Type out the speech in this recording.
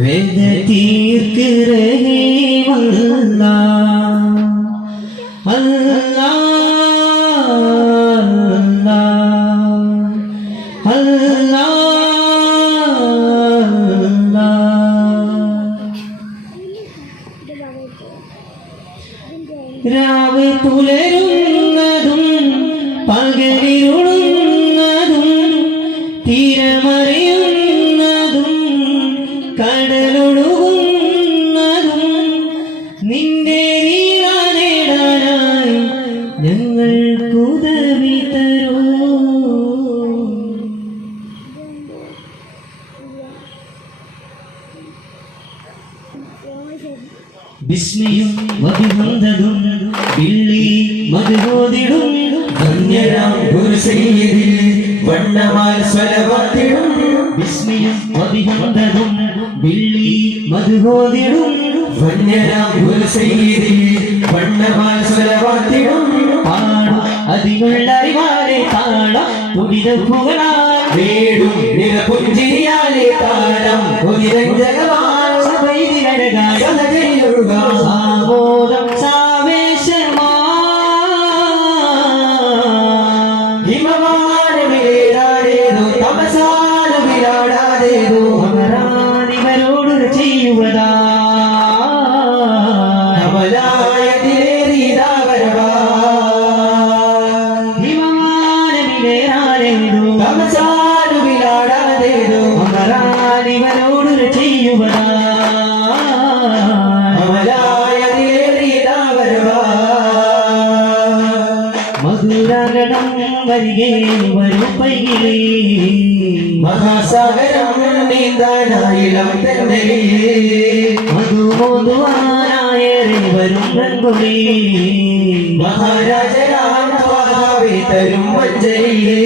വേദ തീർക്ക് റഹീമല്ലാ അല്ലാ അല്ലാ രാവ് പുലരുന്നതും പകലിരുളുന്നതും തീരമറിയുന്നതും കടലൊഴുകുന്നതും നിന്റെ ലീല നേടാനായി ഞങ്ങൾക്കുദവി തരൂ. വിസ്മയും മതിഹന്തതും വിള്ളി മധുഹോദിടും ധന്യരാം ഗുരുസയ്യിദിൽ വണ്ണമാൽ സ്വലവാത്തിടും. വിസ്മയും മതിഹന്തതും വിള്ളി മധുഹോദിടും ധന്യരാം ഗുരുസയ്യിദിൽ വണ്ണമാൽ സ്വലവാത്തിടും. പാടും അതിനുള്ള അറിവാലെ താളം തുടിതപ്പുകളാൽ വേടും നിറപുഞ്ചിരിയാലെ താളം കൊതിരഞ്ജകമാൽ സഭയിലഴകായ സാമോദം സാവേശമാ ഹിമവാനമേടാടേതോ തമസാനുവിലാടാടേതോ അമരാനിവരോട് ചെയ്യുവതാ അമലായതിലേറിയതാവരവാ ഹിമവാനമിലേറാടേതോ തമസാനുവിലാടാടേതോ അമരാനിവരോട് ചെയ്യുവതാ മധുരഗണം വരികെ വരും പൈകിലേ മഹാസാഗരം നീന്താനായിളം തന്നെ മധുമോതുവാനായേറെ വരും രംഗുലേ മഹാരാജരാം തരും മജ്ജയിലേ